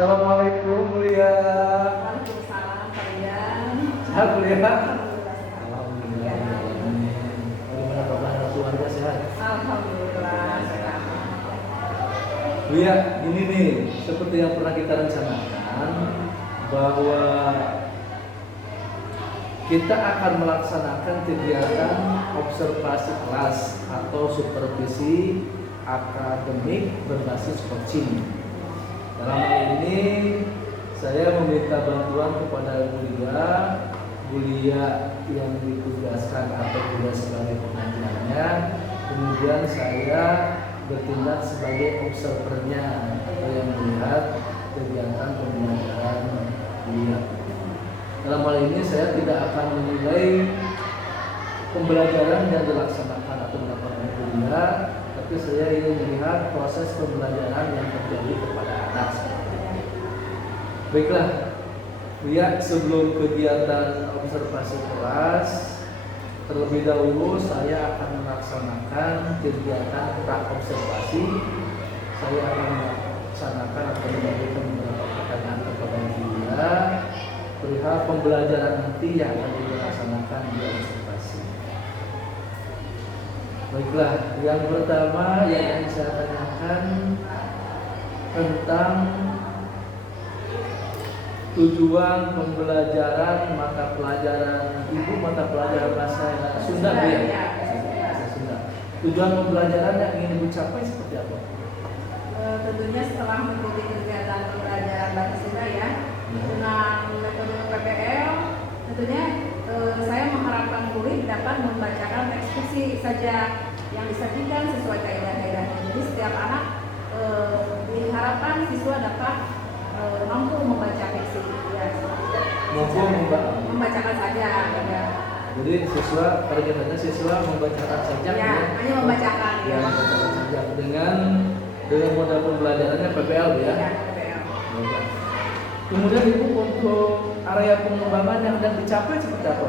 Assalamualaikum Mulia. Waalaikumsalam kalian. Sehat Mulia? Alhamdulillah. Alhamdulillah. Bagaimana kabar keluarga sehat? Alhamdulillah sehat. Mulia, gini nih, seperti yang pernah kita rencanakan bahwa kita akan melaksanakan kegiatan observasi kelas atau supervisi akademik berbasis coaching. Dalam hal ini saya meminta bantuan kepada Bulia yang ditugaskan atau Bulia sebagai pengajarnya, kemudian saya bertindak sebagai observernya atau yang melihat kegiatan pembelajaran Bulia. Dalam hal ini saya tidak akan menilai pembelajaran yang dilaksanakan atau dilakukan oleh Bulia, tapi saya ingin melihat proses pembelajaran yang terjadi kepada anak. Baiklah, Bulia, sebelum kegiatan observasi kelas, terlebih dahulu saya akan melaksanakan kegiatan pra-observasi. Saya akan melaksanakan atau memberikan beberapa pertanyaan kepada Bulia perihal pembelajaran nanti yang akan dilaksanakan di observasi. Baiklah, yang pertama yang saya tanyakan tentang tujuan pembelajaran mata pelajaran Ibu, mata pelajaran bahasa Sunda ya? Bahasa Sunda. Tujuan pembelajaran yang ingin Ibu capai seperti apa? Tentunya setelah mengikuti kegiatan pembelajaran bahasa Sunda ya, dengan metode PPL, tentunya saya mengharapkan murid dapat membacakan teks fiksi saja yang disajikan sesuai kaidah-kaidahnya. Jadi setiap anak diharapkan siswa dapat mampu membaca fiksi, ya. Mampu membacakan saja, ya. Jadi siswa, targetnya siswa membacakan saja, ya, hanya membacakan, ya, membacakan saja dengan modal pembelajarannya PPL ya. Ya, PPL. Kemudian Ibu untuk area pengembangan yang sedang dicapai seperti apa?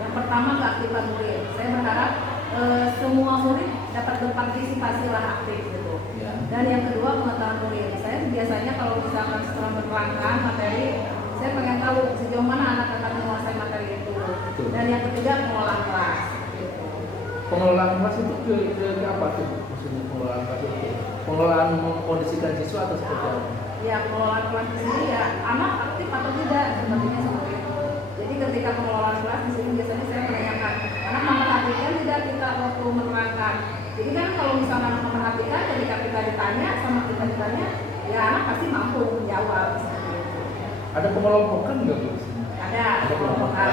Yang pertama keaktifan murid. Saya berharap semua murid dapat berpartisipasi lah aktif gitu. Ya. Dan yang kedua pengetahuan murid. Saya biasanya kalau misalkan setelah menerangkan materi, saya pengen tahu sejauh mana anak akan menguasai materi itu. Betul. Dan yang ketiga pengelolaan kelas. Gitu. Pengelolaan kelas itu ke apa tuh? Maksudnya pengelolaan kelas itu? Pengelolaan mengkondisikan siswa atau seperti apa? Ya, pengelolaan kelas di sini ya anak aktif atau tidak sepertinya seperti itu. Jadi ketika pengelolaan kelas di sini biasanya saya menanyakan, anak memperhatikan tidak kita waktu menerangkan. Jadi kan kalau misalnya anak memperhatikan, ketika kita ditanya sama kita ditanya, ya anak pasti mampu menjawab seperti itu. Ada pengelompokan nggak Bu? Ada pengelompokan.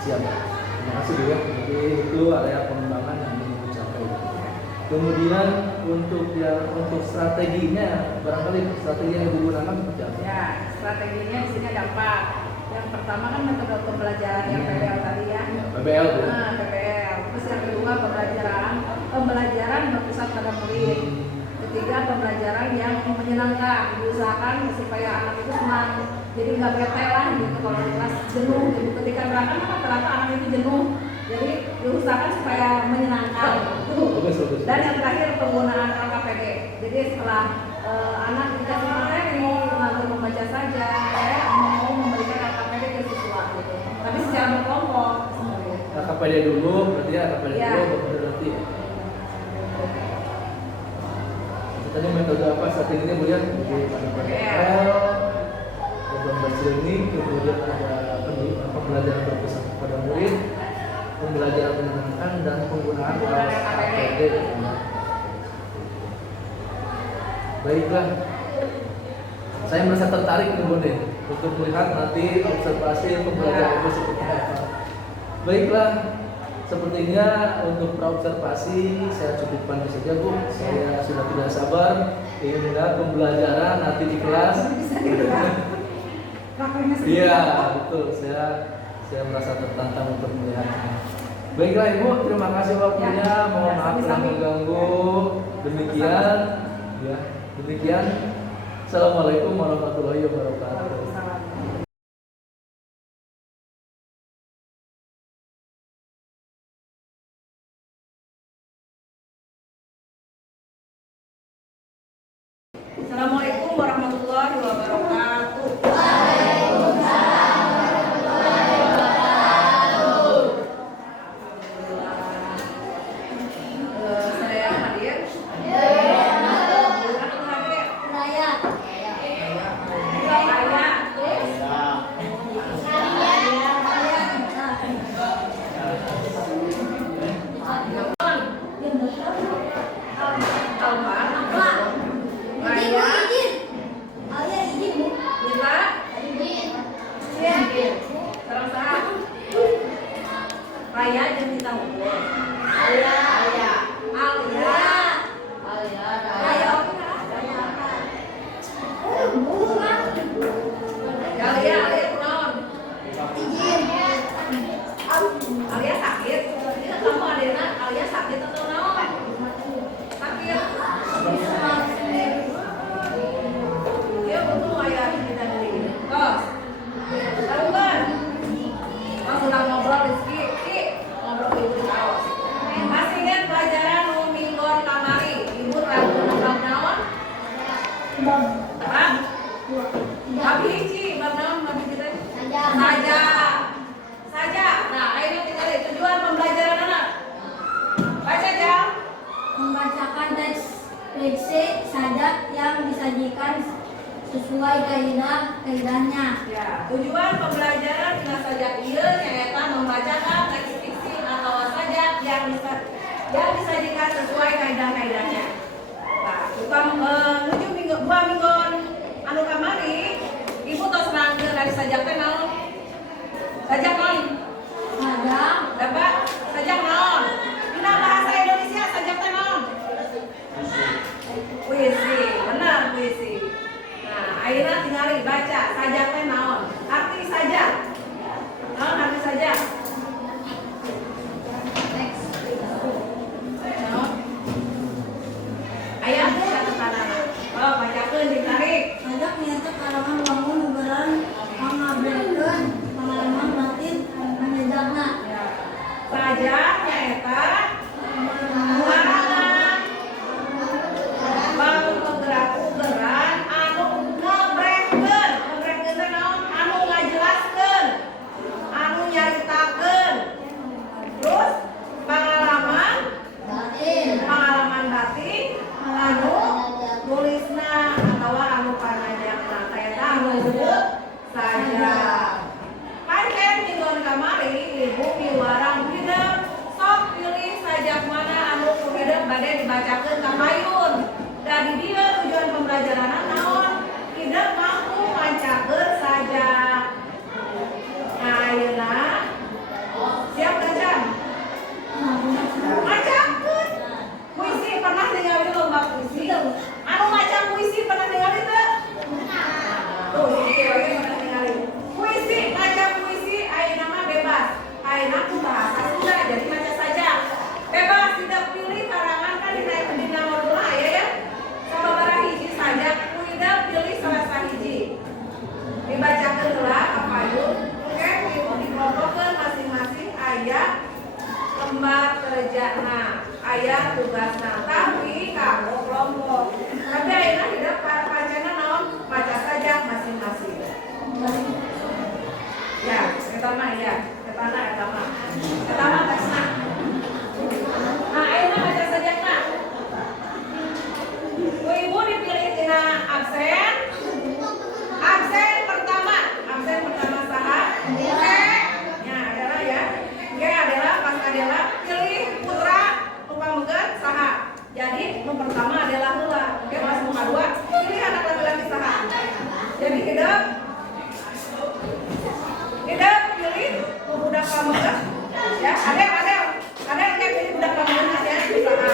Siap. Terima kasih Bu ya. Jadi itu area pengembangan yang ingin dicapai. Kemudian untuk strateginya, barangkali strategi yang Ibu gunakan seperti apa? Ya, strateginya di sini ada 4. Yang pertama kan metode pembelajaran yang PBL tadi ya. PBL Bu. PBL. Terus yang kedua pembelajaran berpusat pada murid. Ketiga pembelajaran yang menyenangkan, diusahakan supaya anak itu senang. Jadi nggak bete lah gitu kalau di kelas jenuh. Gitu. Ketika berangkat rata-rata anak itu jenuh. Jadi diusahakan supaya menyenangkan. Dan yang terakhir penggunaan LKPD. Jadi setelah anak dikasih materi lalu membaca saja, saya mau memberikan LKPD ke siswa gitu. Tapi secara berkelompok. LKPD dulu, berarti ya LKPD ya. dulu, berarti. Tadi metode apa strateginya Bu ya? Jadi ada PPL, program learning, kemudian ada pembelajaran berpusat kepada murid, pembelajaran menyenangkan dan penggunaan LKPD. Baiklah, saya merasa tertarik nih Bu nih untuk melihat nanti observasi pembelajaran itu seperti apa. Baiklah, sepertinya untuk pra-observasi saya cukupkan saja Bu. Saya sudah tidak sabar ingin melihat pembelajaran nanti di kelas. Iya, betul. Saya merasa tertantang untuk melihatnya. Baiklah Ibu, terima kasih waktunya. Mohon maaf telah mengganggu. Demikian, ya. Demikian. Assalamualaikum warahmatullahi wabarakatuh. Assalamualaikum. Sekarang saat Raya jeung kita ngobrol. Alia. Alia. Raya oke kan? Alia kunaon? Alia sakit. Ini kamu adena Alia sakit atau naon? Sakit. Dia butuh ayah kita dari. Oh. Tahu kan? Sedang ngobrol Rizky, ngobrol ibu di kaos. Masih ingat pelajaran mingguan kamari? Ibu ragu bab naon? Bab? Bab hiji, bab naon? Bab hiji teh? Saja. Nah, ayo kita lihat tujuan pembelajaran anak. Baca aja. Membacakan teks sajak yang disajikan sesuai kaidahnya. Ya, tujuan pembelajaran dina sajak ieu nyaeta membacakan teks fiksi atau sajak yang disajikan sesuai kaidah-kaidahnya. Nah, kita menuju dua mingguan anu kamari, ibu tos nerangkeun dari sajak teh naon? Sajak naon? Dapat sajak naon? Dina bahasa Indonesia sajak teh naon? Puisi, benar puisi. Nah, ayeuna tinggali baca sajak teh naon? Arti sajak. Naon arti sajak? Naon? Aya catatanana. Oh, bacakeun ditarik. Sajak nyata karangan bangun nubaran pangabrekeun pengalaman batin menyejakna. Ya. Sajak nyaeta ngarangan bangun gerak-geran anu ngebrekeun teh naon? Anu ngajelaskeun, anu nyaritakeun. Terus pengalaman batin anu tulisna atawa anu panyajakna eta anu disebut sajak. Pancen mingguan kamari ibu piwarang hideung sok pilih sajak mana anu hideung bade dibacakeun ka payun. Dan di dieu tujuan pembelajaran naon? Hideung mampu mancakeun sajak. Nah, ayeuna siap kencan? Macakeun. Puisi pernah ningali lomba puisi? Anu maca puisi pernah ningali teu? Tuh, ini lagi pernah ningali. Puisi, maca puisi ayeuna mah bebas. Ayeuna ku bahasa Sunda jadi maca saja. Bebas tidak pilih karangan kan dina modul aya ya. Sababaraha hiji saja kuida pilih salah sahiji. Dibacakeun heula ka payun. Oke, ibu dikelompokkeun masing-masing aya lembar kerjana, aya tugasna. Tapi kanggo kelompok. Tapi ayeuna hidup pancena naon? Baca saja masing-masing. Ya, eta mah teksna. Nah, ayeuna baca sajakna. Ibu dipilih tina absen. Absen pertama saha? G. Nya adalah ya. G adalah pas adalah pilih putra upamakeun saha. Jadi nu pertama adalah heula. Oke, pas nu kadua pilih anak laki-laki saha. Jadi hidup pilih budak pamungkas. Ya, ada yang kayak pilih budak pamungkas ya, saha.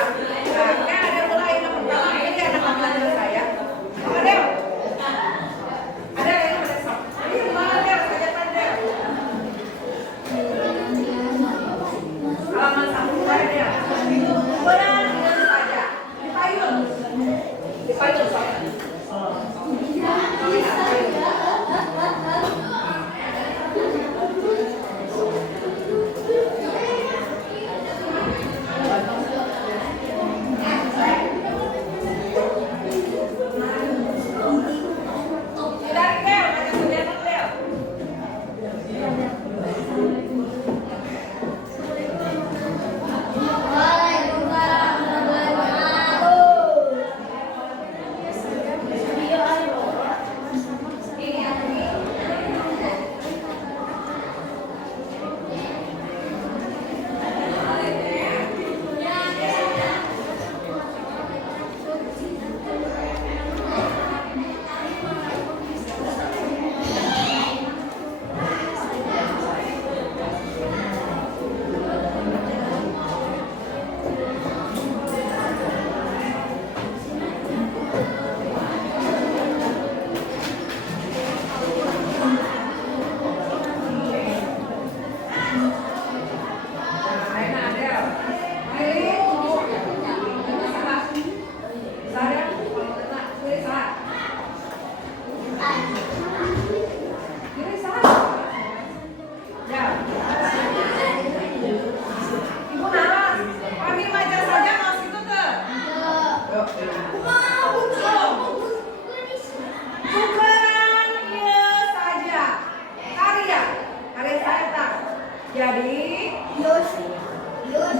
Jadi Yus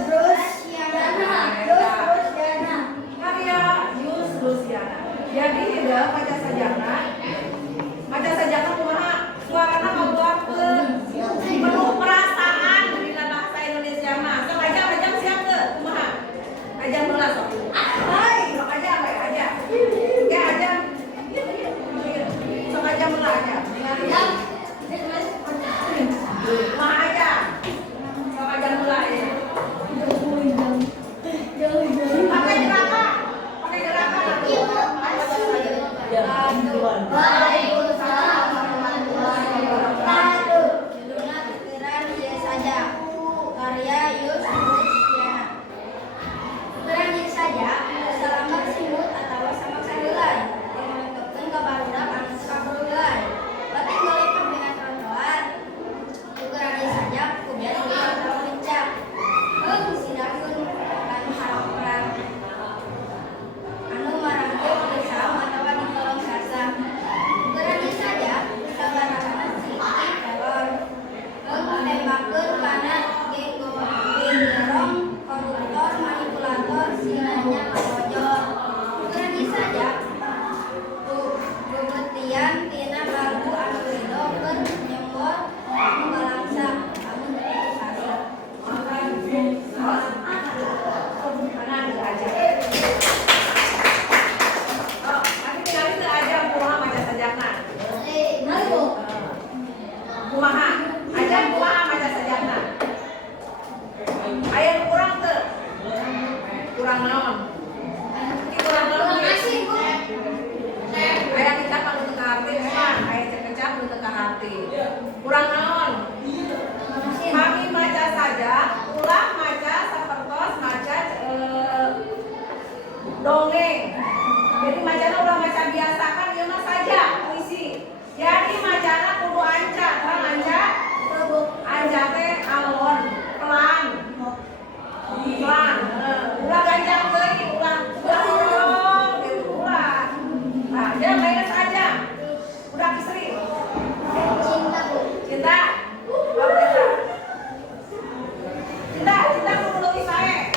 Rusyana. karya Yus Luciana. Jadi tidak maca sajana kumaha suarana ngaluarkeun penuh perasaan dina bahasa Indonesia mah. Sok ajang siap teu kumaha? Ajang heula sok. Hai, sok ajang we ajang. Ya ajang. Sok ajang heula ajang. Kumaha ajang? Sok ajang heula ya. Pakai gerakan. Waalaikumsalam warahmatullahi wabarakatuh. Judulnya Tukeran Dia Saja, karya Yus Rusyana. Tukeran Dia Saja, salamar simut atau samak saheulay, yang menentukan kabarudak anu sakabeulay. Batin golipah dengan trotoar. Tukeran Dia Saja, kubiar kuliah atau mencak. Sidakeun anu harap perang. Anu marangkeun kisah atawa ditolong sasa. Berani saja sabarana sedikit telor. Tembakeun kana genderong koruptor manipulator sinanya kabojor. Berani saja bebetian tina kalbu anu rido keur nyembor anu balangsa anu putusasa. Mana aja. Oh, tapi tinggal itu aja kumaha maca sajana. Kumaha? Aja kumaha maca sajana. Aya nu kurang teu? Kurang naon? Ini kurang naon? Aya kita kalau teu kahati memang aya cekecap nu teu kahati. Kurang naon? Kami maca saja, ulah maca sapertos maca dongeng. Jadi macana ulah maca biasa kan ieu mah saja puisi. Jadi macana kudu anca, terang anca. Anca teh alon, pelan. Ulah ganjang deui, ulah dorong gitu ulah. Nah, dia beres aja. Udah istri. Cinta Bu. Cinta. Baru cinta. Cinta kudu leuwih sae.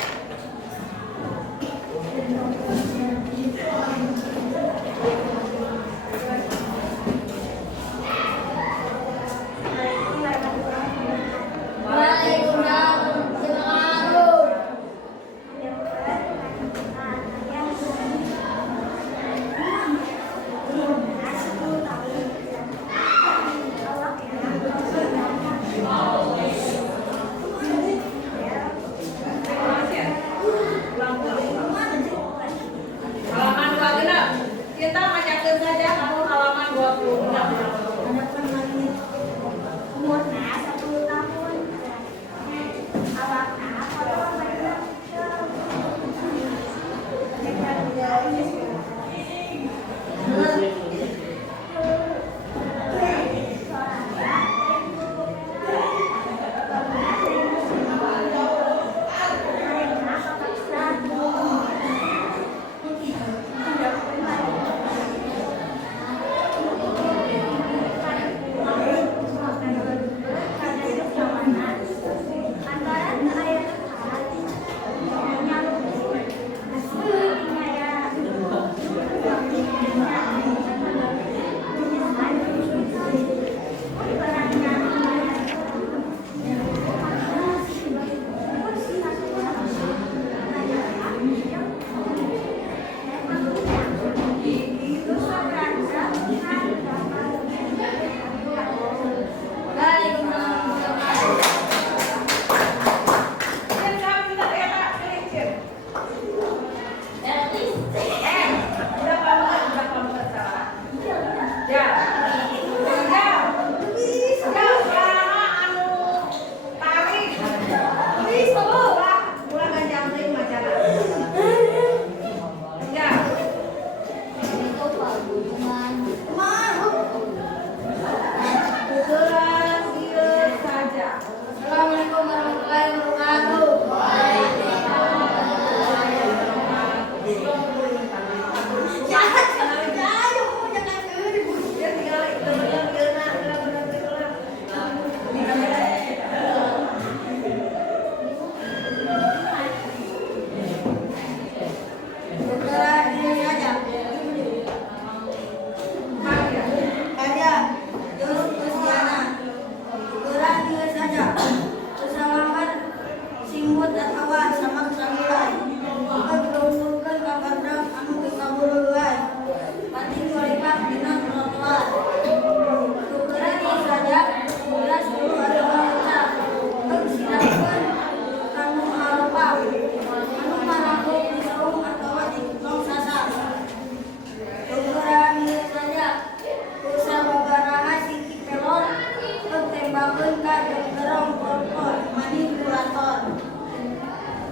Nutuakeun ka jonggerong porpor manipulator.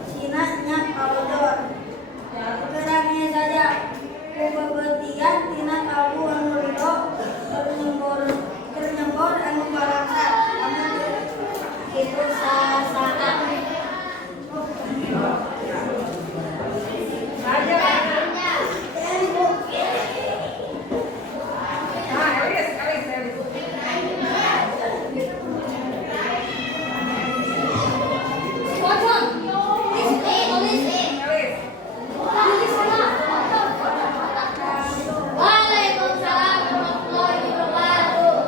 Cina nyak kalodor. Kerangnya saja kubebetian tina kalbu anu ridho keur nyembor anu barakat anu itu sasaan. Waalaikumsalam warahmatullahi wabarakatuh.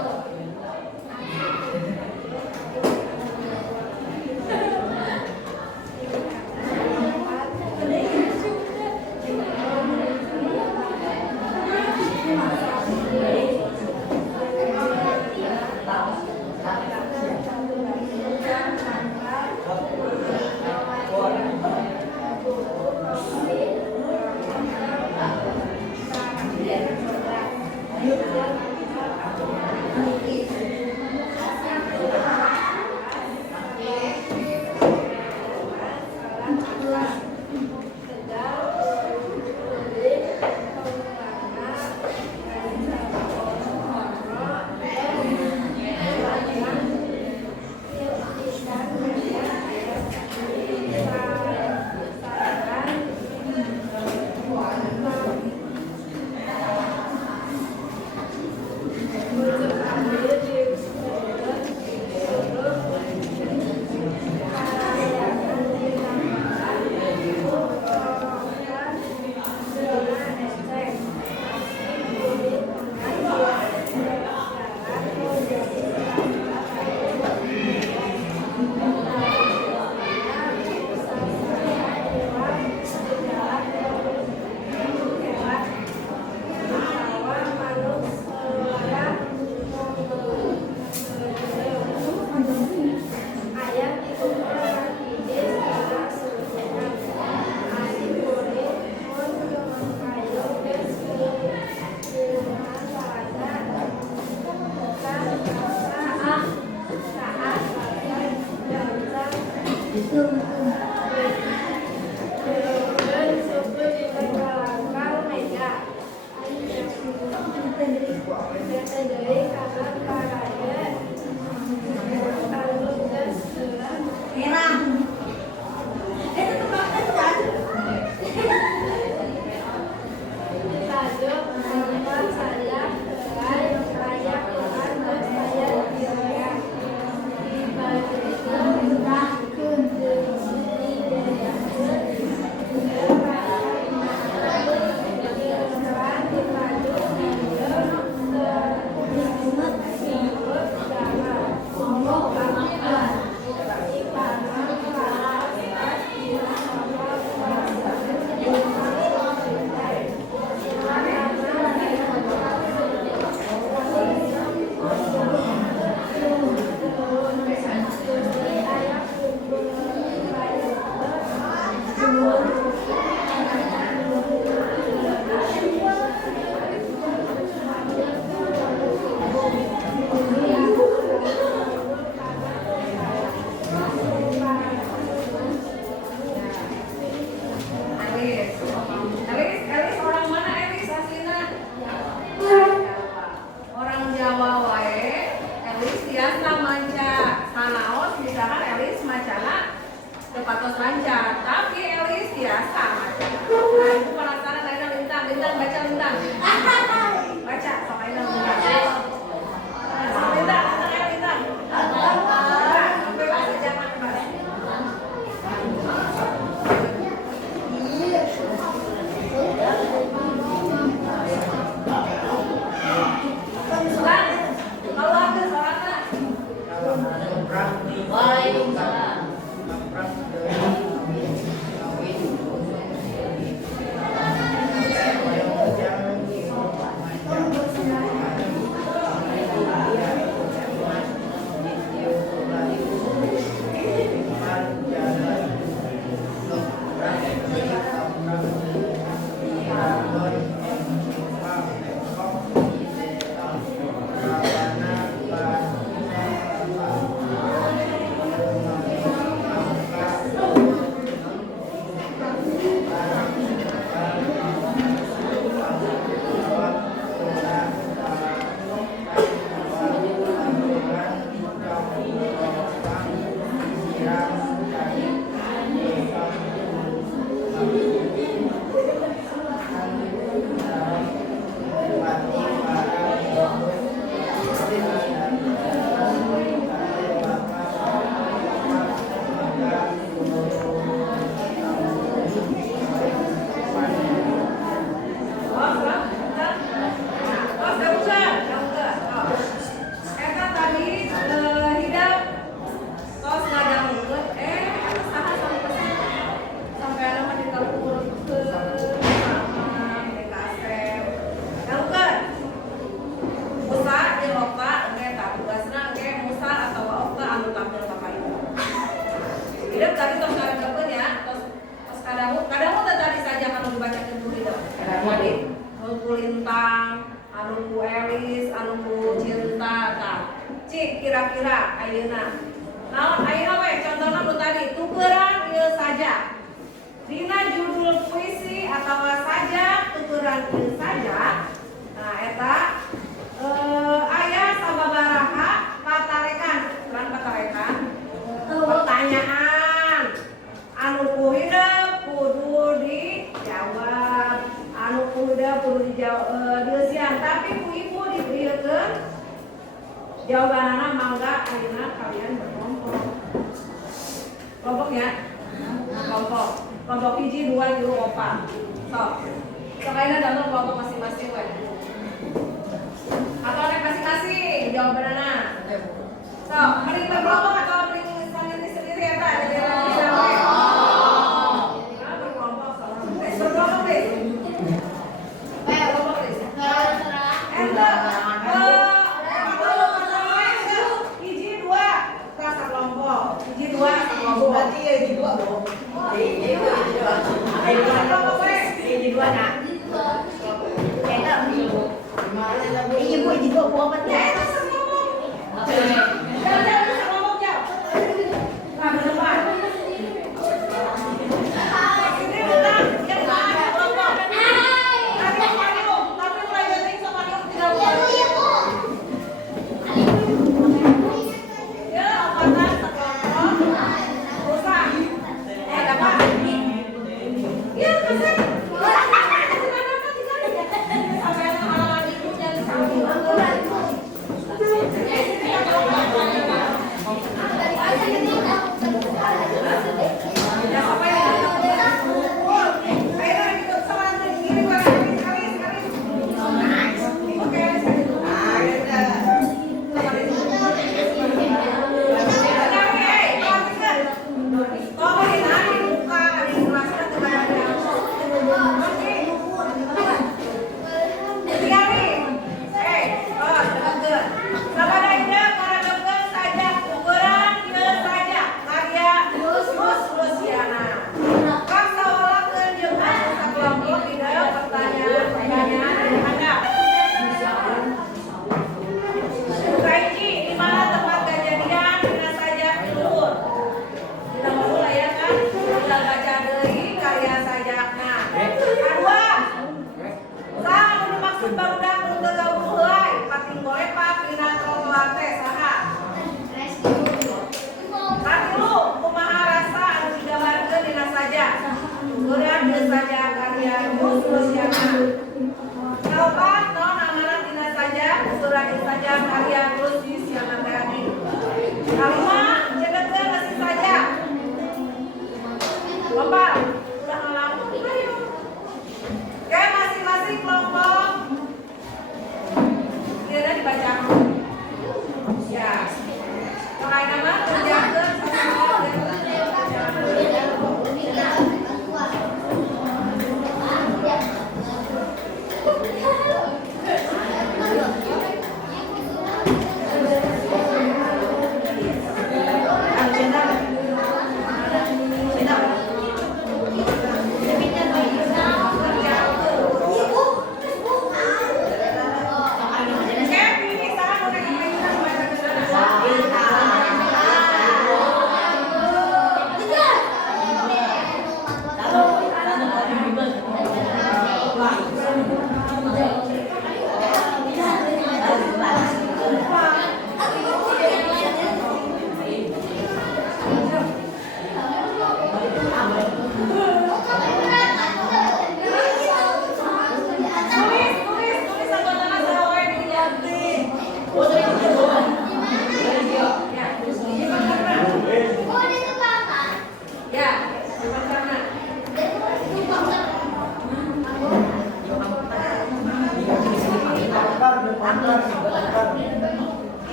Patos lancar, tapi Elis biasa. Nah, itu penasaran Aina lintang, baca lintang. Baca, sok Aina lintang. Sok lintang, lintang. Sampai bahasa Jerman, Mas. Kalau ada suaranya. Waalaikumsalam. hidup tadi terus kadang ya, terus kadang tadi saja kalau dibaca itu hidup. Tadi kulintang, anu ku elis, anu ku cinta, tah. Cik kira-kira ayeuna. Naon ayeuna we contohna nu tadi tukeran ieu saja. Dina judul puisi atau saja tukeran ieu saja. Nah eta aya sababaraha patarekan, terang patarekan. Pertanyaan anu ku hidup kudu dijawab, anu ku hidup kudu dijawab dieusian, tapi ku ibu diberieukeun jawabanana mangga ayeuna kalian berkelompok. Kelompok ya? Kelompok. Kelompok hiji 2 3 4. Sok. Sok ayeuna contoh kelompok masing-masing we. Atau ada masing-masing jawabanana. Sok, mending berkelompok atau mending sendiri ya Kak? Berkelompok. Berkelompok deh. Berkelompok deh. Enter. Hiji 2 rasa kelompok. Hiji 2 kelompok. Berarti ya hiji 2 dong. Hiji 2 kelompok we. Hiji 2 nak. Enter. Hiji 2 buat apa? Jangan bisa ngomong jauh. Nah, depan. Ini benar, yang mana kelompok? Tapi mulai dari sama dia 30. Ya, ompatan sekelompok. Rusak. Dapat. Ya, kasih. Sampai halaman itu jadi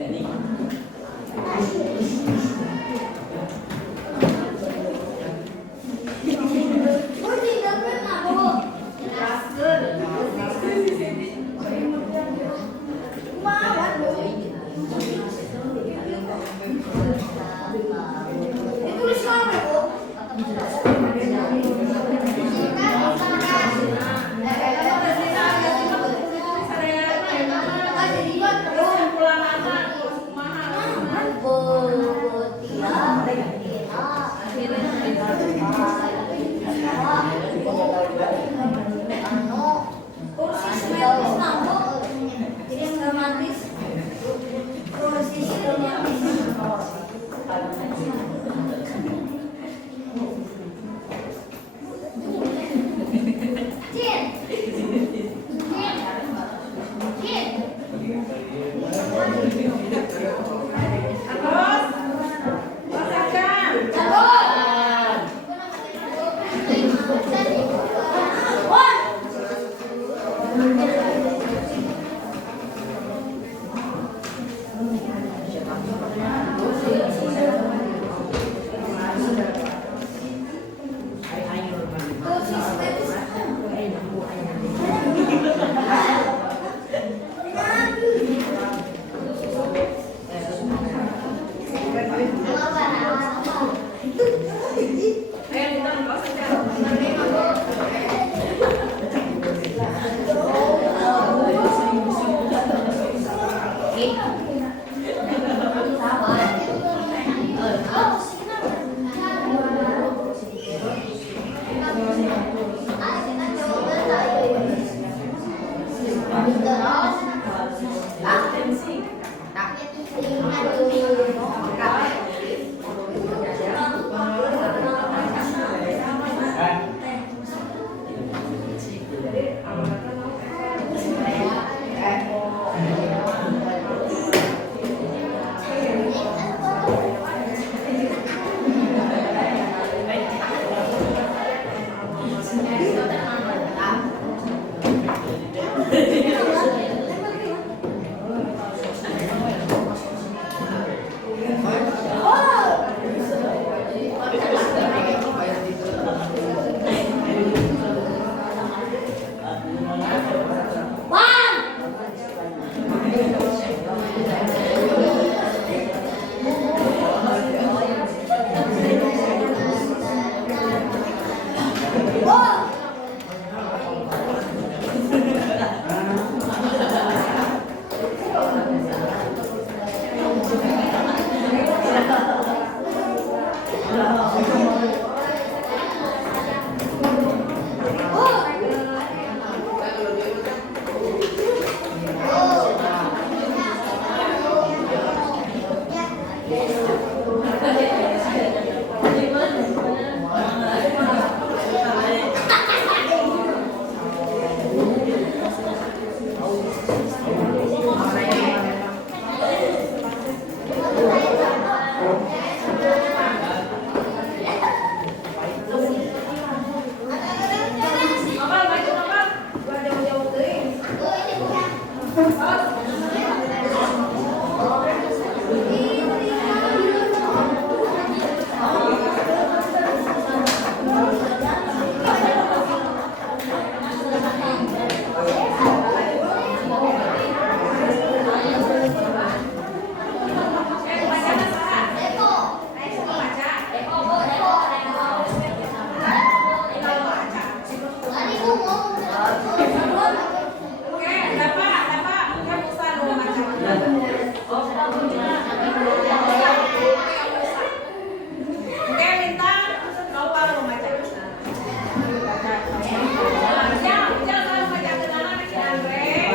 Jadi Oke, Lintang, kau kalau membaca. Jangan baca ke dalam si Andre.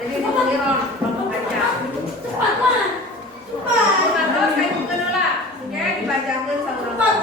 Jadi itu mengiron kelompok aja. Atau saya buka dulu lah, ya dibacakan saudara.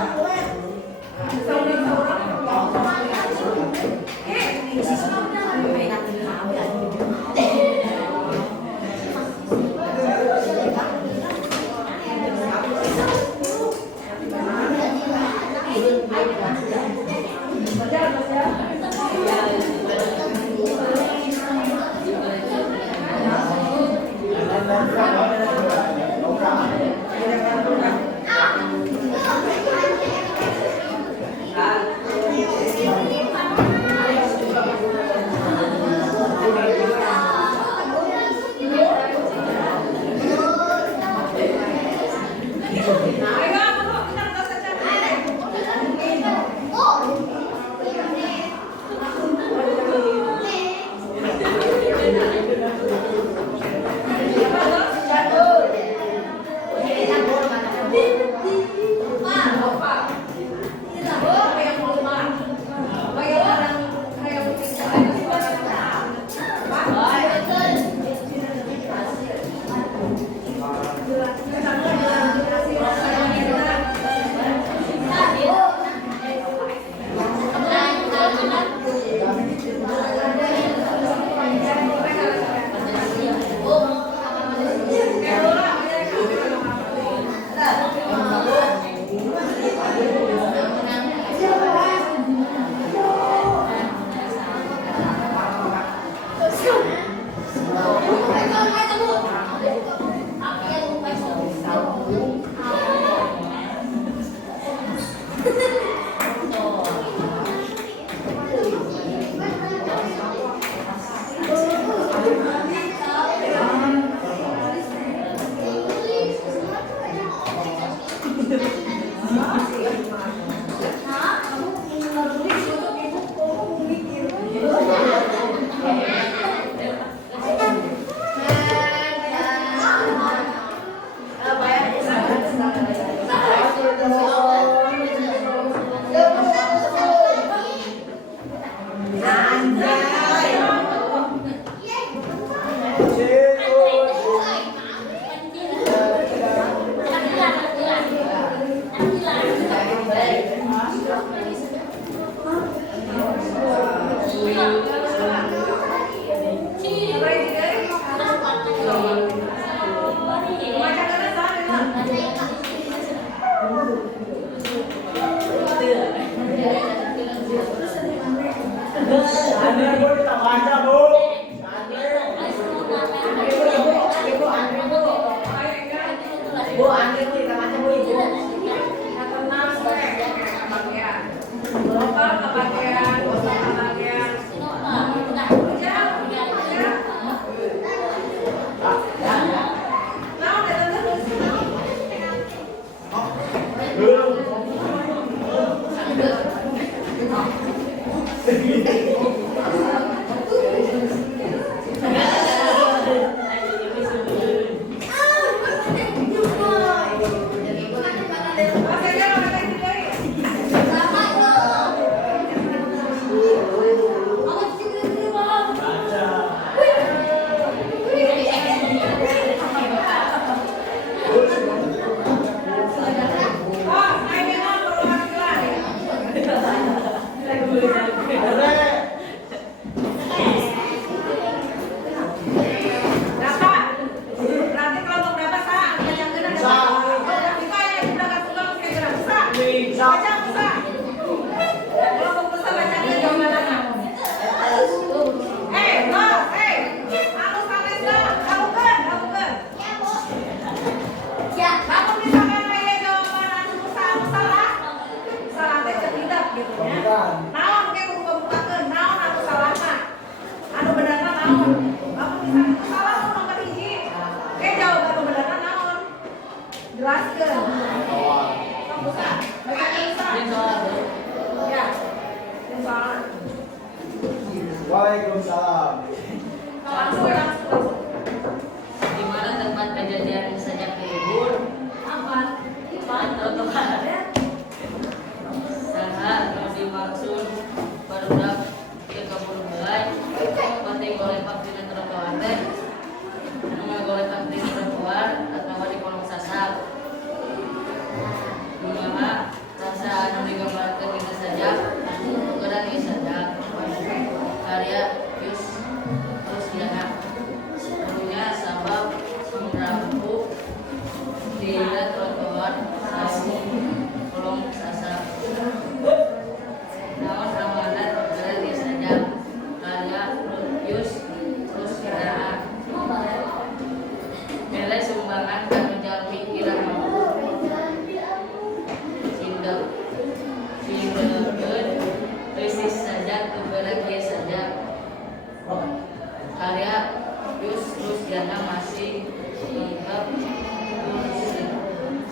Sarjana masih lengkap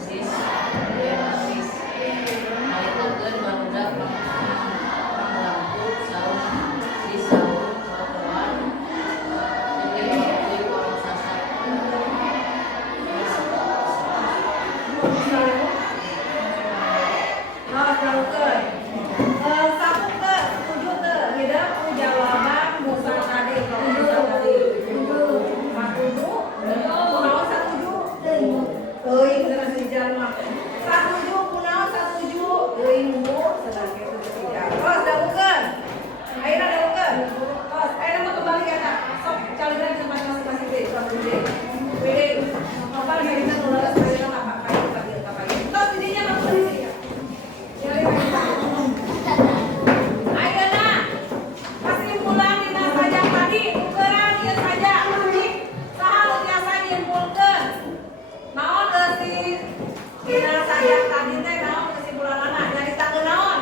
sis sis Maitakeun barudak panglampu saung sis saung sokoan jadi waktu kolong sasar Satu ke, setuju ke, tidak jawaban dosa tadi. Kalau dosa tadi, setuju, kunaon setuju, bener sejarah mah. Setuju, kunaon setuju, nunggu, sedang itu sejarah. Terus daunkeun, akhirnya daunkeun. Terus, akhirnya mau kembali ya kak. Sok, caliran tempat masing-masing deh, sok deh. Wede, apa yang kita nulis akhirnya apa kayak. Terus jadinya kamu di sini ya. Ayeuna kesimpulan dina sajak tadi ukuran ieu saja saha tiasa nyimpulkeun naon si dina sajak tadi teh naon kesimpulanna nyaritakeun naon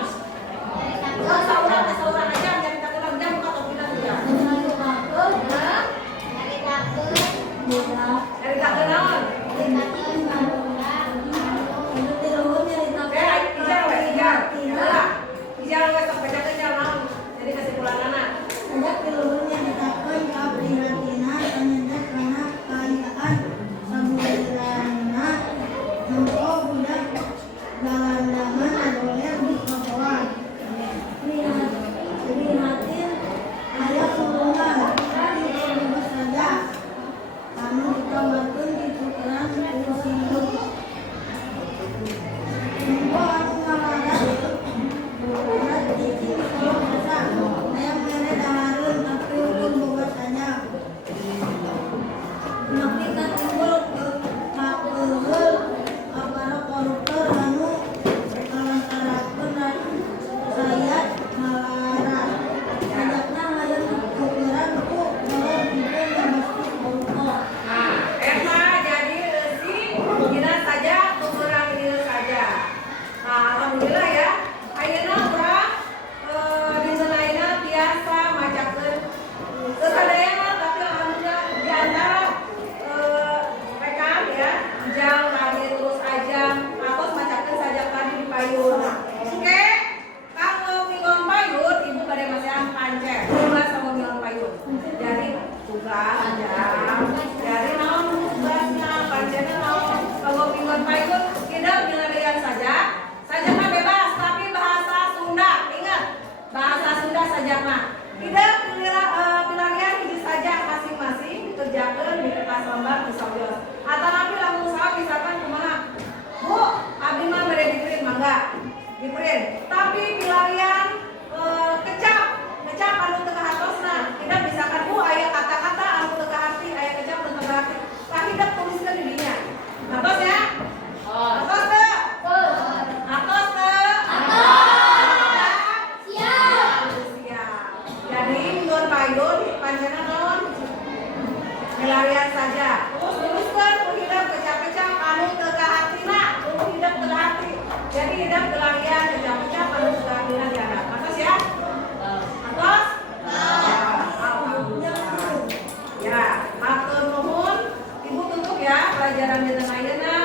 saurang aja nyaritakeun jam ka topina teh nyaritakeun naon Ijar we sok bacakeun jar naon jadi kesimpulanna Hendak piluhurnya ditakun ka prihatina panyendak kana kaayaan sabulanna mangko budak dalandangan adoler di kapoan prihatin aya sulungan di bebas saja anu dikamarkeun di tukeran kursi hidup mangko anu ngalaran budak cicing kalau bisa ayam mere daharun tapi ukur boga saja napi katimbul kapeul apara koruptor anu kalantarakeun saya malaran sajakna hayang ukuran ku kalau dipun mesti koruptor nah eta jadi si dina saja ukuran ieu saja nah alhamdulillah ya ayeuna urang dintenaina biasa macakeun kesadayana tapi alhamdulillah di antara rekan ya jang tadi terus ajang atos macakeun sajak tadi di payun oke kalau mingon payun ibu bade masehan pancet tugas sama mingon payun jadi tugas jam jadi naon tugasnya pancetnya naon kalau mingon payun tidak bingadeuan saja sajakna bebas tapi bahasa Sunda ingat bahasa Sunda sajakna tidak pilarian hiji sajak masing-masing dikerjakeun di kertas lembar di sawios atanapi lamun saha misalkan kumaha Bu abdi mah bade di-print mangga di-print tapi pilarian kecap anu teu kahatosna tidak misalkan Bu aya kata-kata anu teu kahati aya kecap anu teu kahati tah hidup tuliskeun di dinya atos ya atos teu atos teu siap jadi mingon payun panjenengan naon pelarian saja terus tuliskeun ku hidup kecap-kecap anu teu kahatina ku hidup teu kahati jadi hidup pelarian kecap-kecap anu teu kahatina dianggap atos ya atos alhamdulillah ya matur nuhun ibu tutup ya pelajaran dinten ayeuna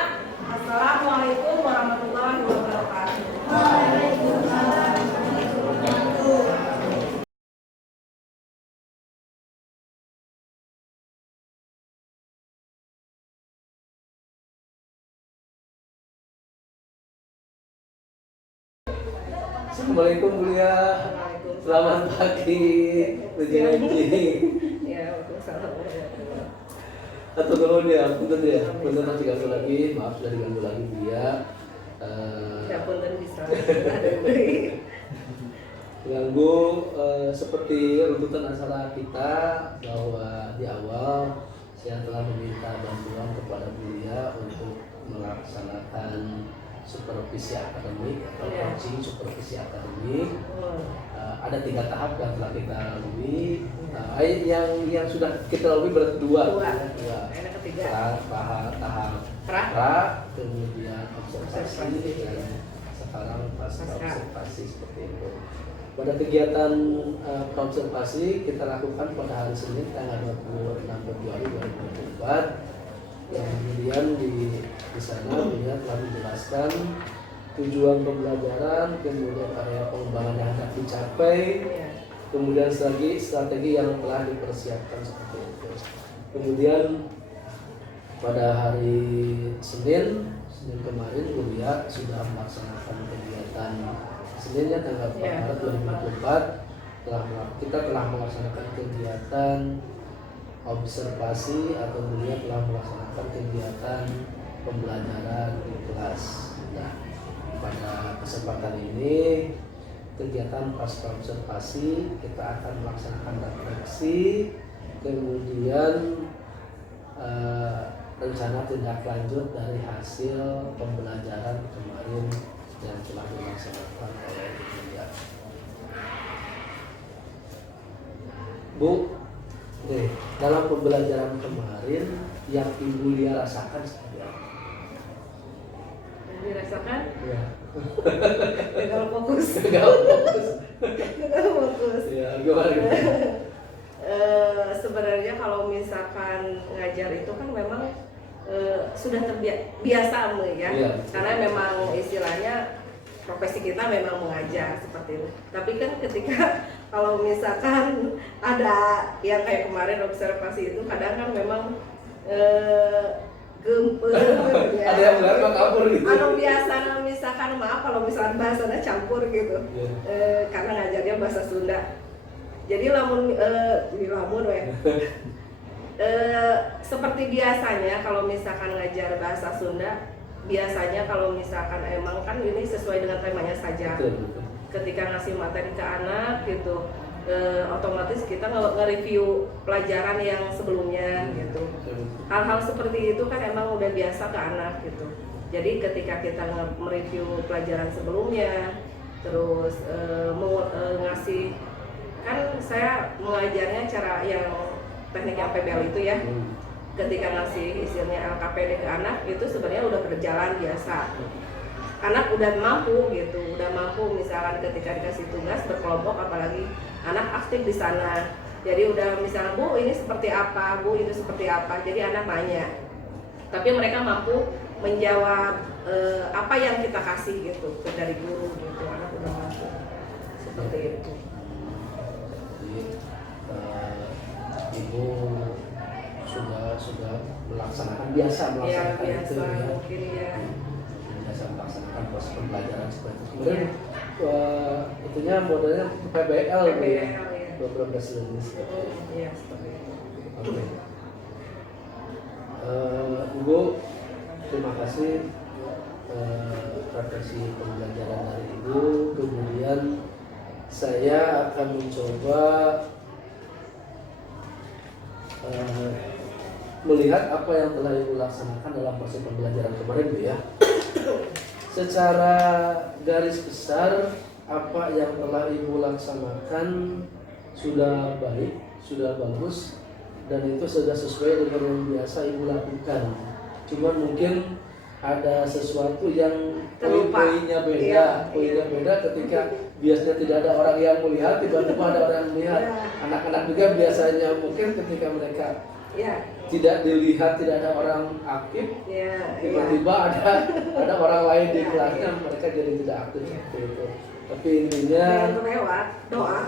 assalamualaikum warahmatullahi wabarakatuh. Assalamualaikum Bulia. Selamat pagi. Uji. Ya, waalaikumsalam. Atau dulu dia, punten masih ganggu lagi. Maaf sudah diganggu lagi dia. Ya punten bisa. Ganggu seperti runtutan acara kita bahwa di awal saya telah meminta bantuan kepada Bulia untuk melaksanakan supervisi akademik atau coaching supervisi akademik. Ada 3 tahap yang telah kita lalui. Yang sudah kita lalui berarti dua. Enak ketiga. Tahap pra, kemudian observasi dan sekarang pasca observasi seperti itu. Pada kegiatan observasi kita lakukan pada hari Senin tanggal 26 Februari 2020. keempat. Kemudian di sana beliau telah menjelaskan tujuan pembelajaran, kemudian area pengembangan yang hendak dicapai, Iya. kemudian strategi yang telah dipersiapkan seperti itu. Kemudian pada hari Senin kemarin kuliah sudah melaksanakan kegiatan Seninnya tanggal 4 Ya. Maret 2024 kita telah melaksanakan kegiatan observasi atau kuliah telah melaksanakan kegiatan pembelajaran di kelas. Nah, pada kesempatan ini kegiatan pasca observasi kita akan melaksanakan refleksi, kemudian rencana tindak lanjut dari hasil pembelajaran kemarin yang telah dilaksanakan oleh Bulia. Bu, dalam pembelajaran kemarin yang Ibu Lia rasakan seperti apa? Yang dirasakan Ya. gagal fokus. Gagal fokus. Gagal fokus. Ya, gimana? Sebenarnya kalau misalkan ngajar itu kan memang sudah terbiasa ya, Iya. karena memang istilahnya profesi kita memang mengajar seperti itu. Tapi kan ketika kalau misalkan ada yang kayak kemarin observasi itu kadang kan memang gempur ya. Ada yang bilang mah kabur gitu. Anu biasa misalkan maaf kalau misalkan bahasanya campur gitu. Iya. Karena ngajarnya bahasa Sunda. Jadi lamun ya. Seperti biasanya kalau misalkan ngajar bahasa Sunda, biasanya kalau misalkan emang kan ini sesuai dengan temanya saja. Betul, betul. Ketika ngasih materi ke anak gitu, otomatis kita nge-review pelajaran yang sebelumnya gitu. Hal-hal seperti itu kan emang udah biasa ke anak gitu. Jadi ketika kita mereview pelajaran sebelumnya, terus ngasih, kan saya mengajarnya cara yang teknik yang PBL itu ya. Ketika ngasih istilahnya LKPD ke anak itu sebenarnya udah berjalan biasa. Anak udah mampu gitu, udah mampu misalkan ketika dikasih tugas berkelompok, apalagi anak aktif di sana. Jadi udah misalnya, Bu ini seperti apa, Bu itu seperti apa. Jadi anak nanya, tapi mereka mampu menjawab apa yang kita kasih gitu dari guru gitu. Anak udah mampu seperti itu. Jadi Ibu sudah melaksanakan biasa Ya melaksanakan biasa itu ya. mungkin ya. Biasa melaksanakan proses pembelajaran seperti itu. Kemudian itunya modelnya PBL Bu, ya. PBL ya. Program Bachelor in Business. Iya seperti itu. Oke. Ibu, terima kasih refleksi pembelajaran dari Ibu. Kemudian saya akan mencoba melihat apa yang telah Ibu laksanakan dalam proses pembelajaran kemarin, Bu ya. Secara garis besar apa yang telah Ibu laksanakan sudah baik, sudah bagus, dan itu sudah sesuai dengan yang biasa Ibu lakukan. Cuman mungkin ada sesuatu yang Terlupa. poin-poinnya beda, Iya, poinnya iya. beda ketika biasanya tidak ada orang yang melihat, tiba-tiba ada orang yang melihat. Iya. Anak-anak juga biasanya mungkin ketika mereka Ya, tidak dilihat, tidak ada orang aktif, ya, tiba-tiba ada orang lain di kelasnya, mereka jadi tidak aktif seperti itu. Tapi intinya yang terlewat doa.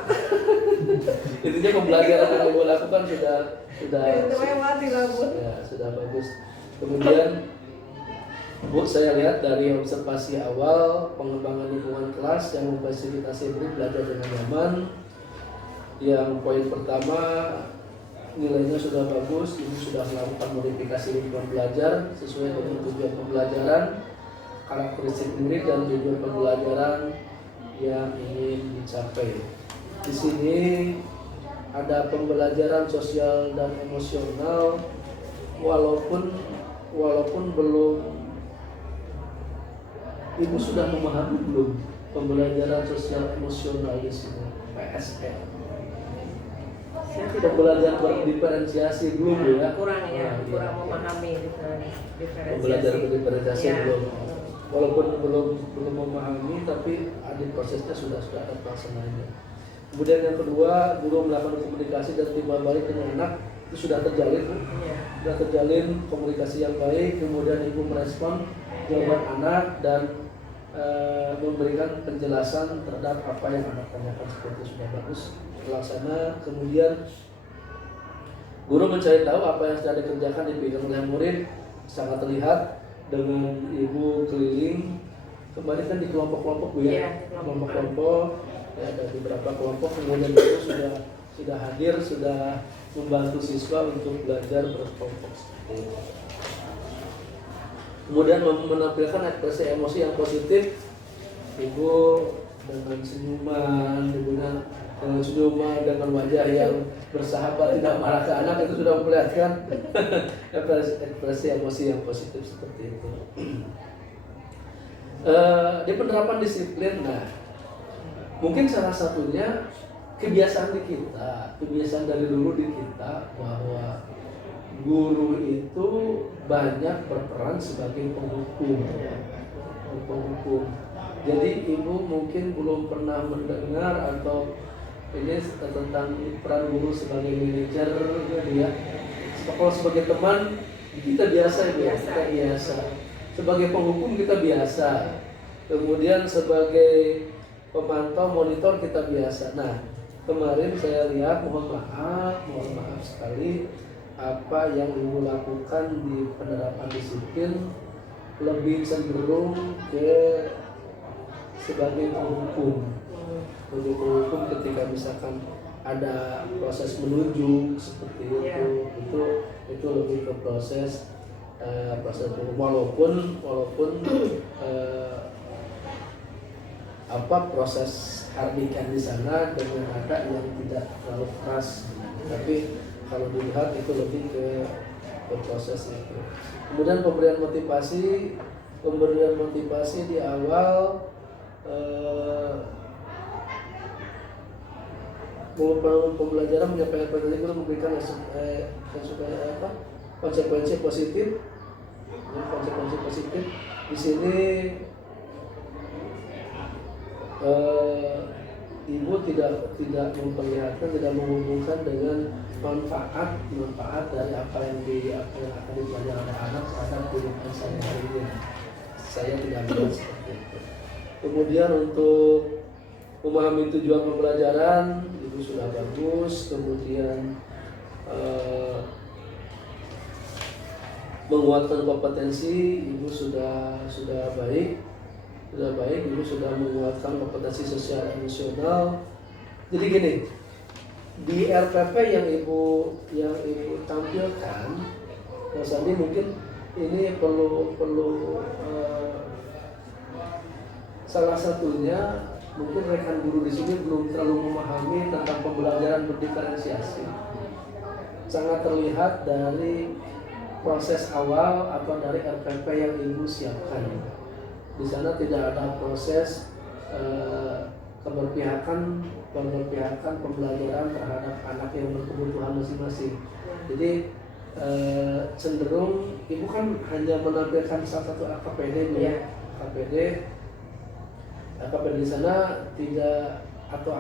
intinya pembelajaran yang Ibu lakukan sudah Yang terlewat di rambut. ya, sudah bagus. Kemudian Bu, saya lihat dari observasi awal pengembangan lingkungan kelas yang memfasilitasi murid belajar dengan nyaman. Yang poin pertama, nilainya sudah bagus, Ibu sudah melakukan modifikasi lingkungan belajar sesuai dengan tujuan pembelajaran, karakteristik murid dan tujuan pembelajaran yang ingin dicapai. Di sini ada pembelajaran sosial dan emosional, walaupun belum, Ibu sudah memahami belum pembelajaran sosial emosional di sini, PSE? Saya tidak Pembelajaran berdiferensiasi belum ya? kurang ya, Nah, kurang iya. memahami diferensiasi. Pembelajaran berdiferensiasi Ya. belum. Walaupun belum memahami, tapi ada prosesnya sudah ada pelaksananya. Kemudian yang kedua, guru melakukan komunikasi dan timbal balik dengan anak itu sudah terjalin Bu. Iya. Sudah terjalin komunikasi yang baik, kemudian ibu merespon jawaban anak dan memberikan penjelasan terhadap apa yang anak tanyakan, seperti sudah bagus terlaksana. Kemudian guru mencari tahu apa yang sedang dikerjakan dipegang oleh murid, sangat terlihat dengan ibu keliling. Kemarin kan di kelompok-kelompok Bu ya, Iya, kelompok-kelompok ya, ada beberapa kelompok, kemudian ibu sudah hadir, sudah membantu siswa untuk belajar berkelompok seperti itu. Kemudian menampilkan ekspresi emosi yang positif, ibu dengan senyuman, dengan senyuman, dengan wajah yang bersahabat, tidak marah ke anak, itu sudah memperlihatkan ekspresi emosi yang positif seperti itu. Di penerapan disiplin, nah mungkin salah satunya kebiasaan di kita, kebiasaan dari dulu di kita, bahwa guru itu banyak berperan sebagai penghukum. Jadi ibu mungkin belum pernah mendengar atau ini tentang peran guru sebagai manajer, ya. Kalau sebagai teman kita biasa, ya, kita biasa. Sebagai penghukum kita biasa. Kemudian sebagai pemantau, monitor kita biasa. Nah, kemarin saya lihat, mohon maaf sekali, apa yang ibu lakukan di penerapan disiplin lebih cenderung ke sebagai penghukum. Sebagai penghukum ketika misalkan ada proses menunjuk seperti itu lebih ke proses penghukum, walaupun proses hardikan di sana dengan nada yang tidak terlalu keras, tapi kalau dilihat itu lebih ke proses itu. Kemudian pemberian motivasi di awal, pembelajaran menyampaikan materi guru memberikan konsekuensi positif. Konsekuensi positif di sini ibu tidak memperlihatkan, tidak menghubungkan dengan manfaat dari apa yang akan dipelajari oleh anak terhadap kehidupan sehari-hari. Saya tidak melihat seperti itu. Kemudian untuk memahami tujuan pembelajaran, ibu sudah bagus. Kemudian menguatkan kompetensi, ibu sudah baik. Ibu sudah menguatkan kompetensi sosial emosional. Jadi gini, di RPP yang ibu tampilkan, Mas Andi, mungkin ini perlu salah satunya mungkin rekan guru di sini belum terlalu memahami tentang pembelajaran berdiferensiasi. Sangat terlihat dari proses awal atau dari RPP yang ibu siapkan. Di sana tidak ada proses keberpihakan pembelajaran terhadap anak yang berkebutuhan masing-masing. Jadi cenderung ibu kan hanya menampilkan salah satu AKPD, AKPD di sana tidak, atau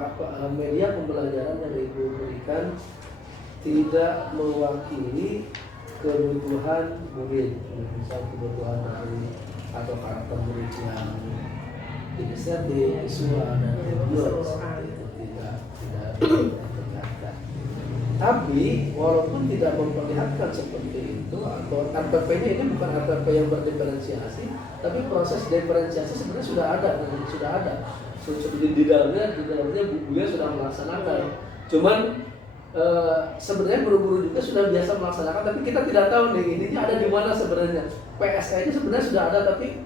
media pembelajaran yang ibu berikan tidak mewakili kebutuhan murid, misal kebutuhan dari atau karakter murid yang inisiatif, visual dan audio, itu tidak diperlihatkan. Tapi walaupun tidak memperlihatkan seperti itu, atau RPP-nya ini bukan RPP yang berdiferensiasi, tapi proses diferensiasi sebenarnya sudah ada. Di dalamnya bukunya sudah melaksanakan. Cuman sebenarnya guru-guru juga sudah biasa melaksanakan, tapi kita tidak tahu nih ininya ada di mana sebenarnya. PSE ini sebenarnya sudah ada tapi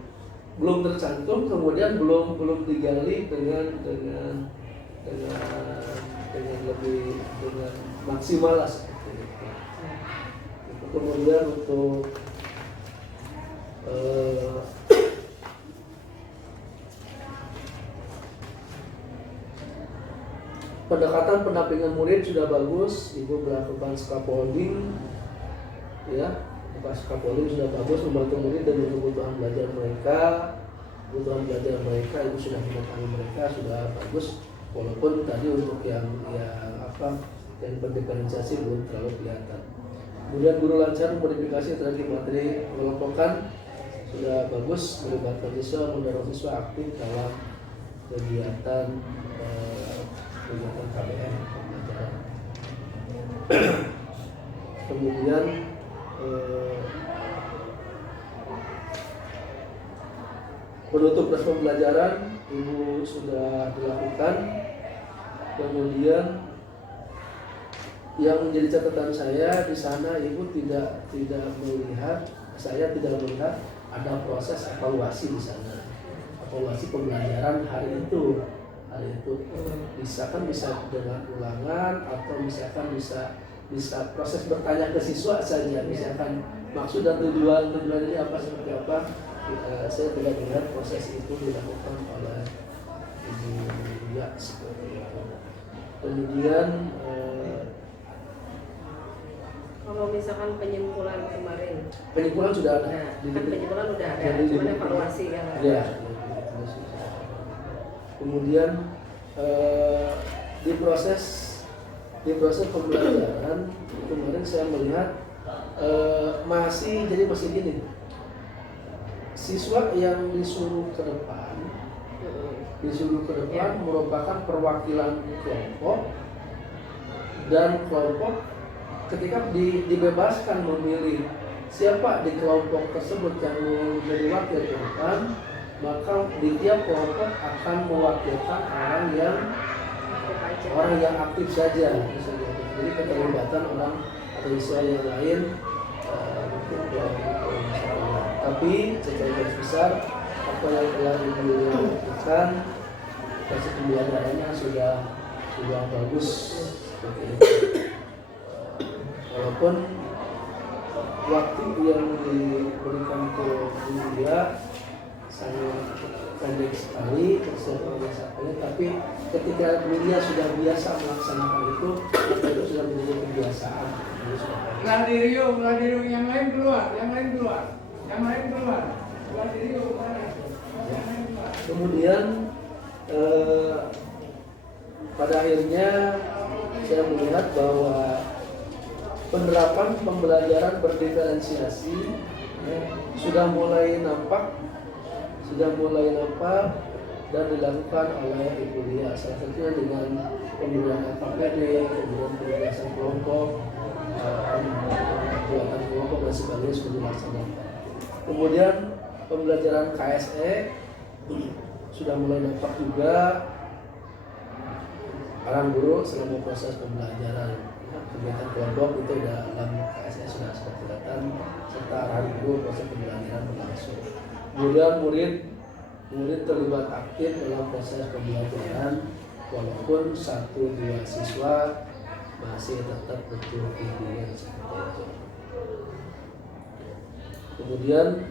belum tercantum, kemudian belum digali dengan maksimal lah seperti itu. Kemudian untuk pendekatan pendampingan murid sudah bagus, ibu melakukan scaffolding, ya. Scaffolding sudah bagus, membantu murid dengan kebutuhan belajar mereka, ibu sudah mendatangi mereka, sudah bagus. Walaupun tadi untuk yang berdiferensiasi belum terlalu kelihatan. Kemudian guru lancar memodifikasi strategi materi pengelompokan, sudah bagus, melibatkan siswa, mendorong siswa aktif dalam kegiatan KBM pembelajaran. Kemudian penutup proses pembelajaran Ibu sudah dilakukan. Kemudian yang menjadi catatan saya di sana, Ibu tidak melihat, saya tidak melihat ada proses evaluasi di sana, evaluasi pembelajaran hari itu bisa dengan ulangan, atau misalkan bisa proses bertanya ke siswa saja, misalkan maksud dan tujuan ini apa, seperti apa. Saya tidak melihat proses itu dilakukan oleh Ibu ya seperti itu. Kemudian kalau misalkan penyimpulan kemarin, sudah ada. nah, kan penyimpulan udah ada, cuma evaluasi yang ada. Ya. Kemudian di proses pembelajaran kemarin saya melihat masih gini, siswa yang disuruh ke depan merupakan perwakilan kelompok, dan kelompok ketika dibebaskan memilih siapa di kelompok tersebut yang menjadi wakil ke depan, maka di tiap kelompok akan mewakilkan orang yang aktif saja. Jadi keterlibatan orang atau siswa yang lain tapi secara garis besar apa yang telah dilakukan proses pembelajarannya sudah bagus seperti itu. Walaupun waktu yang diberikan ke Bulia sangat pendek sekali persiapannya sampai, tapi ketika Bulia sudah biasa melaksanakan itu sudah menjadi kebiasaan. Belah diri yang lain keluar. Belah diri mana? Kemudian pada akhirnya saya melihat bahwa penerapan pembelajaran berdiferensiasi sudah mulai nampak dan dilakukan oleh Ibu Lia, salah satunya dengan pemberian KPD, kemudian penugasan kelompok, kegiatan kelompok dan sebagainya sudah dilaksanakan. Kemudian pembelajaran KSE sudah mulai nampak juga arahan guru selama proses pembelajaran. Kegiatan kelompok itu dalam KSE sudah kelihatan, serta arahan guru proses pembelajaran berlangsung. Kemudian murid terlibat aktif dalam proses pembelajaran, walaupun 1-2 siswa masih tetap butuh bimbingan seperti itu. Kemudian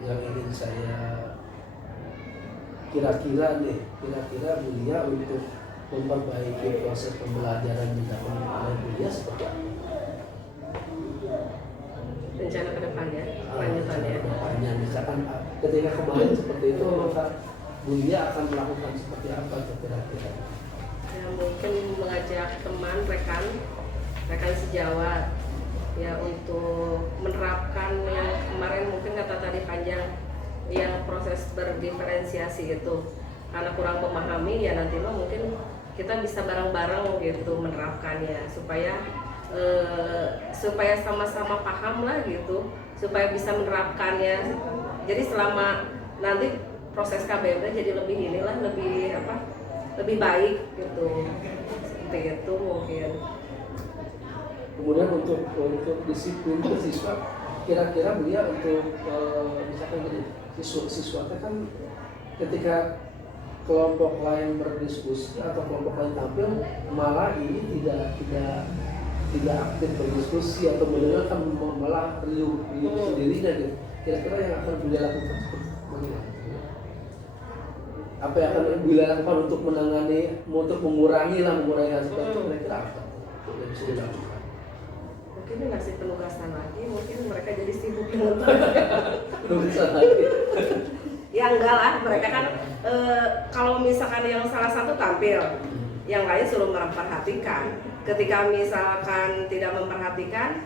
yang ingin saya kira-kira Bulia untuk memperbaiki proses pembelajaran di dalam Bulia seperti apa? Rencana ke depannya, lanjutannya. Misalkan ketika kemarin seperti itu, maka Bulia akan melakukan seperti apa kira-kira? Ya, mungkin mengajak teman, rekan sejawat ya untuk menerapkan yang kemarin mungkin kata tadi Panjang, yang proses berdiferensiasi itu karena kurang memahami, ya nanti mungkin kita bisa bareng-bareng gitu menerapkannya supaya sama-sama paham lah gitu, supaya bisa menerapkannya. Jadi selama nanti proses KBM jadi lebih lebih baik gitu, seperti itu mungkin. Kemudian untuk disiplin ke siswa, kira-kira Bulia untuk misalkan gini, siswa kan ketika kelompok lain berdiskusi atau kelompok lain tampil, malah ini tidak aktif berdiskusi atau mendengarkan, malah riuh sendirinya gitu. Kira-kira yang akan Bulia lakukan bagaimana? Apa yang akan Bulia lakukan untuk mengurangi hal seperti itu? Kira-kira apa yang bisa dilakukan? Mungkin ngasih penugasan lagi, mungkin mereka jadi sibuk dengan penugasan lagi. Ya enggak lah, mereka kan kalau misalkan yang salah satu tampil, yang lain suruh memperhatikan. Ketika misalkan tidak memperhatikan,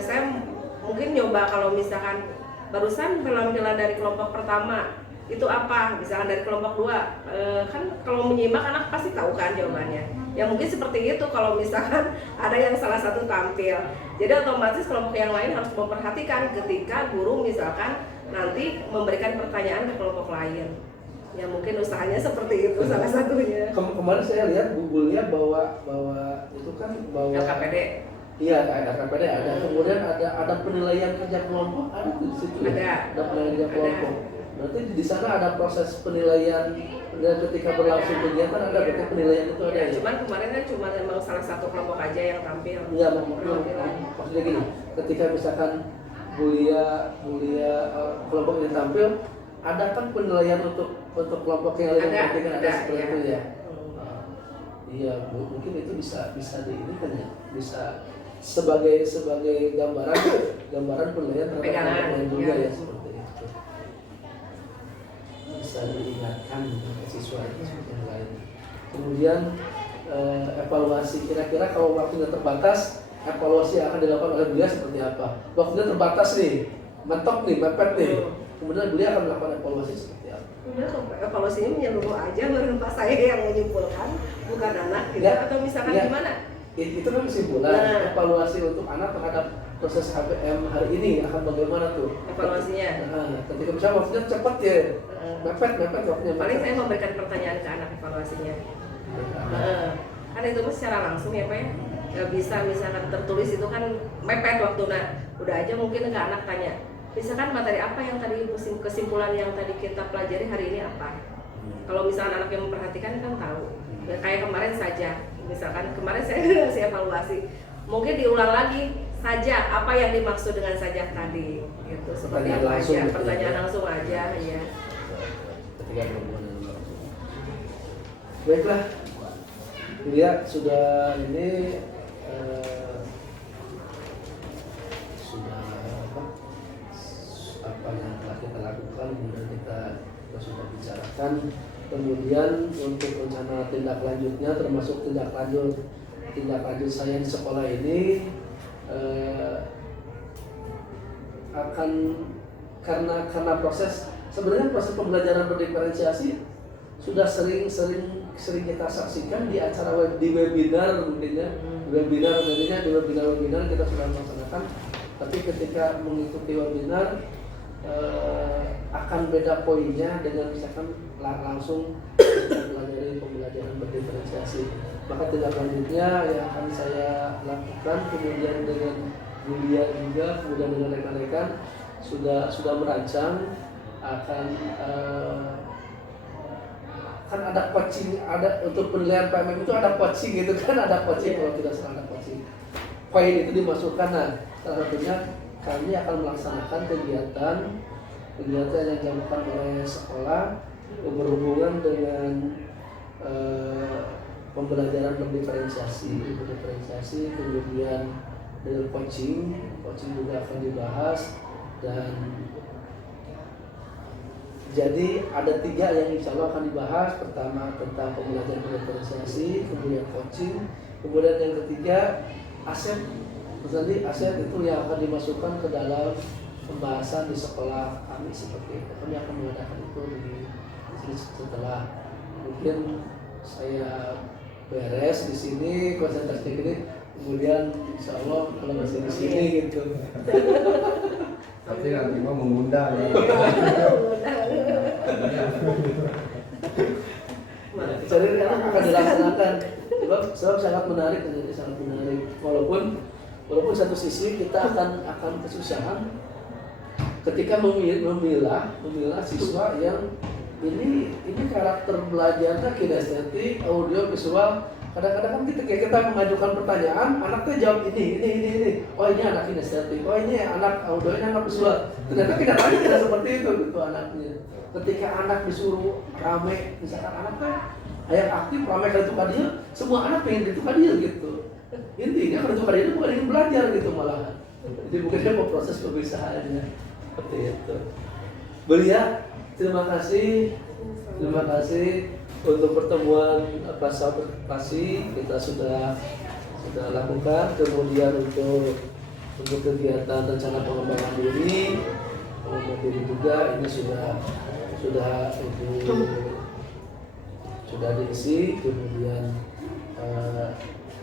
saya mungkin nyoba kalau misalkan barusan penampilan dari kelompok pertama itu apa, misalkan dari kelompok 2, kan kalau menyimak anak pasti tahu kan jawabannya. Ya mungkin seperti itu kalau misalkan ada yang salah satu tampil. Jadi otomatis kelompok yang lain harus memperhatikan ketika guru misalkan nanti memberikan pertanyaan ke kelompok lain. Ya mungkin usahanya seperti itu salah satunya. Kemarin saya lihat Google-nya bawa itu kan bawa LKPD. Iya, ada LKPD ada. Kemudian ada penilaian kerja kelompok, ada di situ. Ada penilaian kerja kelompok. Berarti di sana ada proses penilaian ketika berlangsung kegiatan, ada berarti penilaian itu ada ya. ya. Cuman kemarin kan cuma memang salah satu kelompok aja yang tampil. Iya, maksudnya gini, ketika misalkan mulia kelompok yang tampil, ada kan penilaian untuk kelompok yang lain ada seperti itu ya. Iya, mungkin itu bisa diinikan ya, bisa sebagai gambaran penilaian terhadap kelompok lain juga ya seperti itu. Bisa diingatkan ke siswa yang lain. Kemudian evaluasi, kira-kira kalau waktunya terbatas, evaluasi yang akan dilakukan oleh beliau seperti apa? Waktunya terbatas nih, mentok nih, mepet nih. Kemudian beliau akan melakukan evaluasi seperti apa? Udah, evaluasinya menyeluruh aja, baru Pak saya yang menyimpulkan, bukan anak gitu. Ya, atau misalkan ya. gimana? Itu kan kesimpulan. Evaluasi untuk anak terhadap proses HBM hari ini akan bagaimana tuh? Evaluasinya. Ketika misalnya waktunya cepat ya, mepet waktunya. Paling saya memberikan pertanyaan ke anak evaluasinya. Kan itu mah secara langsung ya Pak ya. Gak bisa misalkan tertulis itu kan mepet waktu, nah udah aja mungkin ke anak tanya, misalkan materi apa yang tadi kesimpulan yang tadi kita pelajari hari ini apa. Kalau misalkan anak yang memperhatikan kan tahu. Ya, kayak kemarin saja, misalkan kemarin saya ngasih evaluasi, mungkin diulang lagi saja apa yang dimaksud dengan saja tadi, gitu. Seperti apa aja, pertanyaan langsung aja, ya. Ketika perempuan langsung. Baiklah, lihat sudah ini sudah apa yang telah kita lakukan, kemudian kita sudah bicarakan. Kemudian untuk rencana tindak lanjutnya, termasuk tindak lanjut saya di sekolah ini akan karena proses pembelajaran berdiferensiasi sudah sering kita saksikan di acara di webinar mungkin ya. Di webinar kita sudah melaksanakan, tapi ketika mengikuti webinar akan beda poinnya dengan misalkan langsung mempelajari pembelajaran berdiferensiasi. Maka tindak lanjutnya yang akan saya lakukan kemudian dengan Yulia juga, kemudian dengan rekan-rekan sudah merancang akan kan ada coaching, ada untuk penilaian PMM itu ada coaching gitu kan, ada coaching kalau tidak salah ada coaching. Poin itu dimasukkan, nah salah satunya kami akan melaksanakan kegiatan yang dilakukan oleh sekolah berhubungan dengan pembelajaran berdiferensiasi, kemudian dengan coaching juga akan dibahas. Dan jadi ada 3 yang insya Allah akan dibahas. Pertama tentang pembelajaran berdiferensiasi, kemudian coaching, kemudian yang ketiga aset. Nanti aset itu yang akan dimasukkan ke dalam pembahasan di sekolah kami seperti itu. Kami akan mengadakan itu di sini setelah mungkin saya beres di sini, konsentrasi ini, kemudian insya Allah kalau masih di sini gitu. Tapi nanti mau mengundang ya. Jadi akan dilaksanakan. Sebab sangat menarik, Walaupun satu sisi kita akan kesusahan ketika memilah siswa yang ini karakter belajarnya kinestetik, audio, visual. Kadang-kadang kan kita mengajukan pertanyaan, anaknya jawab ini. Oh ini anak kinestetik, oh ini anak audio, ini anak visual. Ternyata kenyataannya tidak seperti itu gitu anaknya. Ketika anak disuruh rame, misalkan anaknya yang aktif rame kalau itu dia, semua anak pengen itu dia gitu. Intinya kalau itu dia bukan ingin belajar gitu malahan. Jadi bukan dia mau proses pemisahannya seperti itu. Belia, terima kasih. untuk pertemuan bahasa observasi kita sudah lakukan. Kemudian untuk kegiatan rencana pengembangan diri juga ini sudah diisi. Kemudian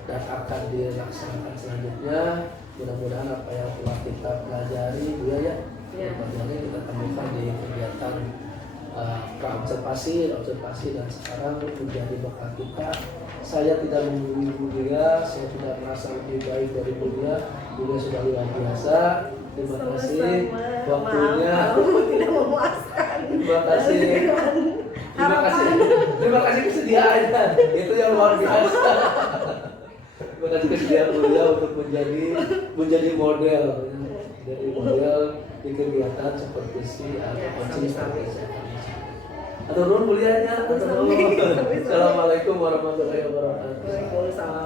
dan akan dilaksanakan selanjutnya. Mudah-mudahan apa yang telah kita pelajari kita temukan di kegiatan observasi dan sekarang menjadi bekal kita. Saya tidak menggurui dia, saya tidak merasa lebih baik dari beliau sudah luar biasa. Terima kasih waktunya. Tidak memuaskan. Terima kasih kesediaannya. Itu yang luar biasa. Terima kasih kesediaan beliau untuk menjadi model di kegiatan seperti atau nun kuliahnya. Assalamualaikum warahmatullahi wabarakatuh. Waalaikumsalam.